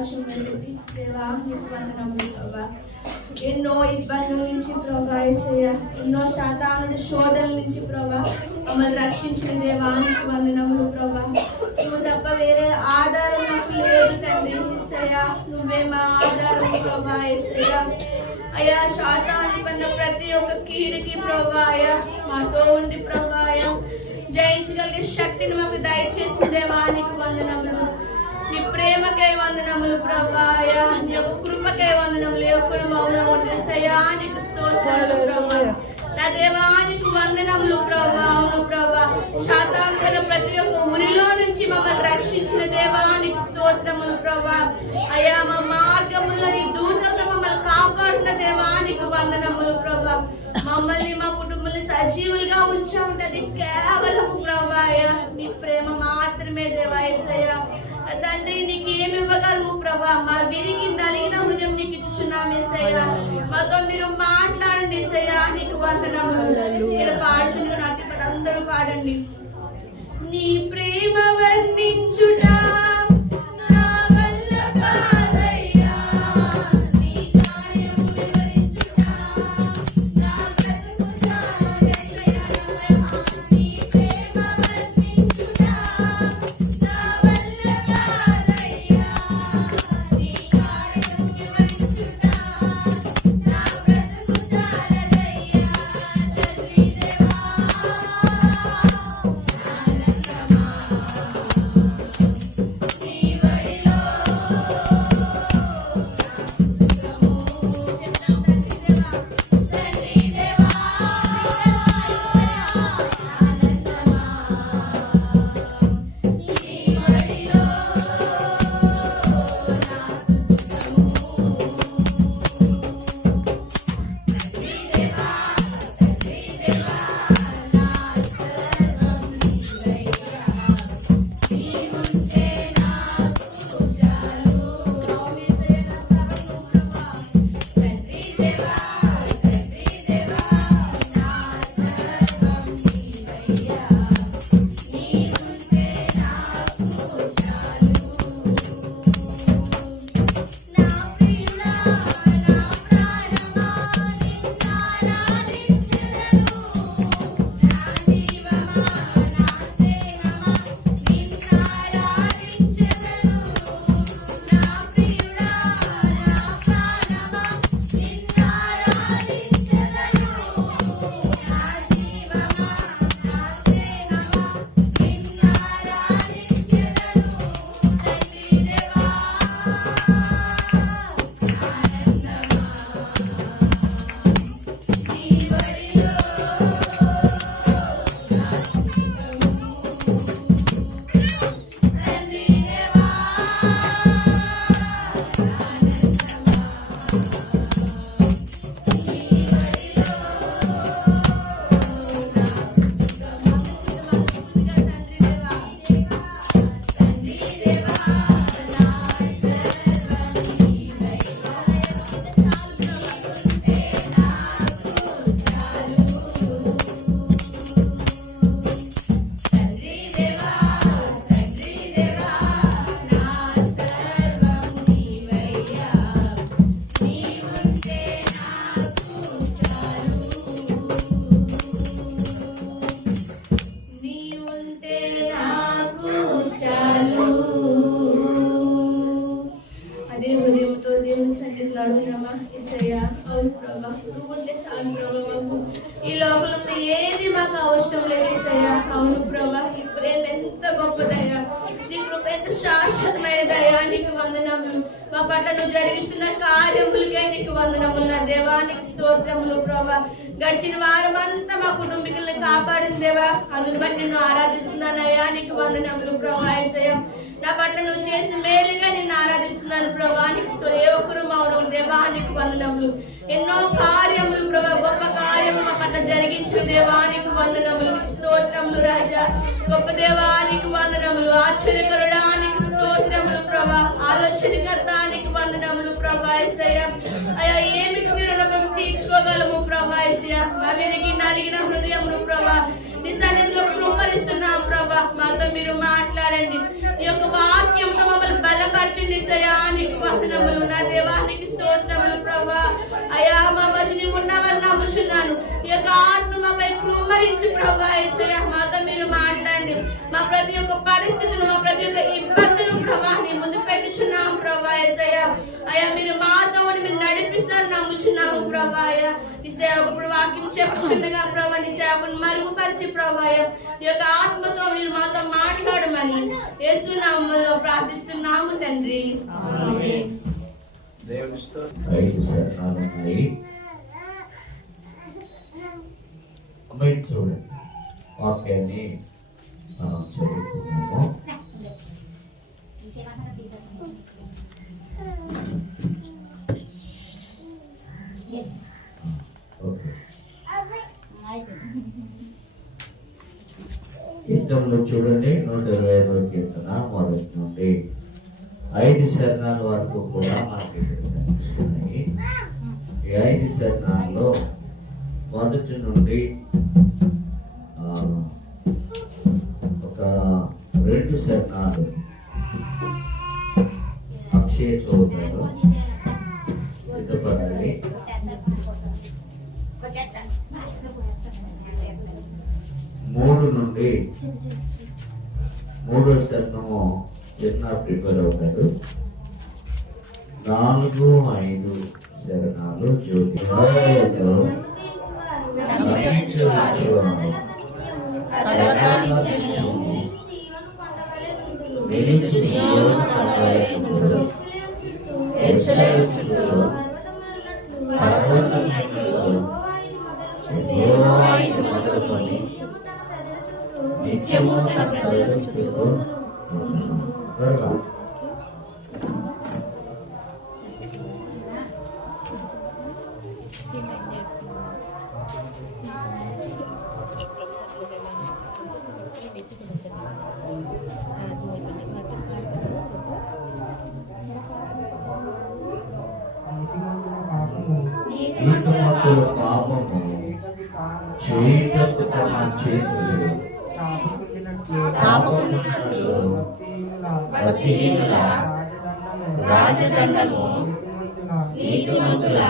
అవకాశం ఇవ్వండి దేవా. నీకు వందనములు ప్రభా. ఎన్నో ఇబ్బందుల నుంచి ప్రభా యేసయ్యా, ఎన్నో శాతానుడి శోధనల నుంచి ప్రభా మమ్మల్ని రక్షించిన దేవా. నీకు వందనములు ప్రభా. నువ్వు తప్ప వేరే ఆధారం నాకు లేదు తండ్రి యేసయ్యా. నువ్వే మా ఆధారం ప్రభా యేసయ్యా. అయ్యా శాతాను పన్న ప్రతి ఒక్క కీడుకి ప్రభా అయ్యా మాతో ఉండి ప్రభా అయ్యా జయించగలిగే శక్తిని మాకు దయచేసిన దేవా. నీకు వందనములు. నీ ప్రేమకై వందనములు ప్రభా అయ్యా. నీ యొక్క కృపకై వందనములు. ఎవరు మౌనయ్యా నీకు స్తోత్రాలు ప్రభా. నా దేవా నీకు వందనములు ప్రభా. అవును ప్రభా, శాతాను పైన ప్రతి ఒక్క ఉరిలో నుంచి మమ్మల్ని రక్షించిన దేవా. నీకు స్తోత్రములు ప్రభా అయ్యా. మా మార్గములో ఈ దూతలతో మమ్మల్ని కాపాడుతున్న దేవా. నీకు వందనములు ప్రభా. మమ్మల్ని మా కుటుంబాన్ని సజీవులుగా ఉంచా ఉంటది కేవలము ప్రభా అయ్యా నీ ప్రేమ మాత్రమే దేవా యేసయ్యా. తండ్రి నీకు ఏమి ఇవ్వగలము ప్రభా. మా విరిగి నలిగిన హృదయం నీకు ఇచ్చుచున్నాం యేసయ్యా. మాతో మీరు మాట్లాడండి యేసయ్యా. నీకు వందనములు. మీరు పాడుచున్న నాటి పడి అందరూ పాడండి. నీ ప్రేమ వర్ణించుట ఈ లోకంలో ఏది మాకు అవసరం లేదు యేసయ్యా. అవును ప్రభా, నీ ప్రేమ ఎంత గొప్పదయ్యా. నీ కృప ఎంత శాశ్వతమైనదయ్యా. నీకు వందనములు. మా పట్ల నువ్వు జరిగిస్తున్న కార్యములకే నీకు వందనములు. నా దేవానికి స్తోత్రములు ప్రభా. గడిచిన వారం అంతా మా కుటుంబీకుల్ని కాపాడిన దేవా, అందుని బట్టి నిన్ను ఆరాధిస్తున్నానయ్యా. నీకు వందనములు ప్రభా యేసయ్యా. నా పట్ల నువ్వు చేసిన మేలుగా నిన్ను ఆరాధిస్తున్నాను ప్రభా. నీకు ఏ ఒక్కరు మౌనం దేవా. నీకు వందనములు. ఎన్నో కార్యములు ప్రభా, గొప్ప కార్యములు మా పట్ల జరిగించిన దేవా. నీకు వందనములు. నీకు స్తోత్రములు రాజా. గొప్ప దేవా నీకు వందనములు. ఆశ్చర్యకరుడా నీకు స్తోత్రములు ప్రభా. ఆలోచనకర్త నీకు వందనములు ప్రభా యేసయ్యా. అయ్యా ఏమి రుణం తీర్చుకోగలము ప్రభా యేసయ్యా. అవిరికి నలిగిన హృదయములు ప్రభా నీ సన్నిధిలో కృపలిస్తున్నాం ప్రభా. మాతో మీరు మాట్లాడండి. ఈ యొక్క వాక్యంతో మమ్మల్ని బలపరచండి బలపరిచింది సయానికి వందనములు. నా దేవానికి స్తోత్రములు ప్రభా. అయా మా వశని ఉన్నవని నమ్ముచున్నాను. ఈ యొక్క ఆత్మ మాపై కుమ్మరించి ప్రభా యేసయ్యా మాతో మీరు మాట్లాడండి. మా ప్రతి ఒక్క పరిస్థితులు, మా ప్రతి ఒక్క ఇబ్బందులు ప్రభా మీ ముందు పెట్టుచున్నాము ప్రభా యేసయ్యా. అయ్యా మీరు మాతో మీరు నడిపిస్తారు నమ్ముచున్నాము ప్రభా. అయ్యా నీ సేవకుడు వాక్యం చెప్పుచుండగా ప్రభా నీ సేవకుని మరుగుపరిచి ప్రభా ఈ యొక్క ఆత్మతో మీరు మాతో మాట్లాడమని యేసు నామములో ప్రార్థిస్తున్నాము తండ్రి. చూడండి వాక్యాన్ని చదువుతున్నాము. కీర్తనలు చూడండి 125వ కీర్తన మొదటి నుండి 5 శరణాల వరకు కూడా మనకి ఇక్కడ కనిపిస్తున్నాయి. ఈ 5 శరణాల్లో మొదటి నుండి ఒక 2 శరణాలు అక్షయ చదువుతారు. సిద్ధపడాలి. 3 నుండి 3వ శరణము చిన్న ప్రిపేర్ అవుతాడు. 4, 5 శరణాలు జ్యోతి నిత్యము తన ప్రజల చుట్టూ నీతిమంతుల పాపము చేయటకు తన చేతులు రాజదండము నీతిమంతుల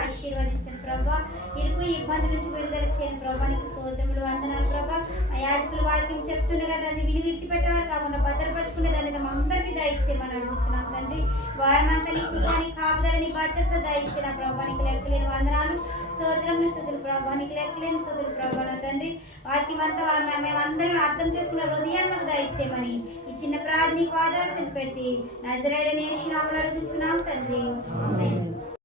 ఆశీర్వదించండి ప్రభా. ఇరుకు ఇబ్బంది నుంచి విడుదల చేయండి ప్రభా. నీకు స్తోత్రములు వందనాలు ప్రభా. ఆ యాజకులు వాక్యం చెప్తుండగా దాన్ని విడిచిపెట్టేవారు కాకుండా భద్రపరుచుకునే దాన్ని అందరికీ దయచేయమని అడుగుతున్నాం తండ్రి. వారమంతా నీ కృపాని కాపుదలని భద్రత దయచిన ప్రభా. నీకు లెక్కలేని వందనాలు స్తోత్రములు స్తుతులు ప్రభా. నీకు లెక్కలేని స్తుతులు ప్రభా. నా తండ్రి వాక్యం అంతా మేమందరం అర్థం చేసుకున్న హృదయాన్ని దయచేయమని ఈ చిన్న ప్రార్థనకు ఆధారం పెట్టి నజరేయుడైన యేసు నామములో అడుగుచున్నాం తండ్రి.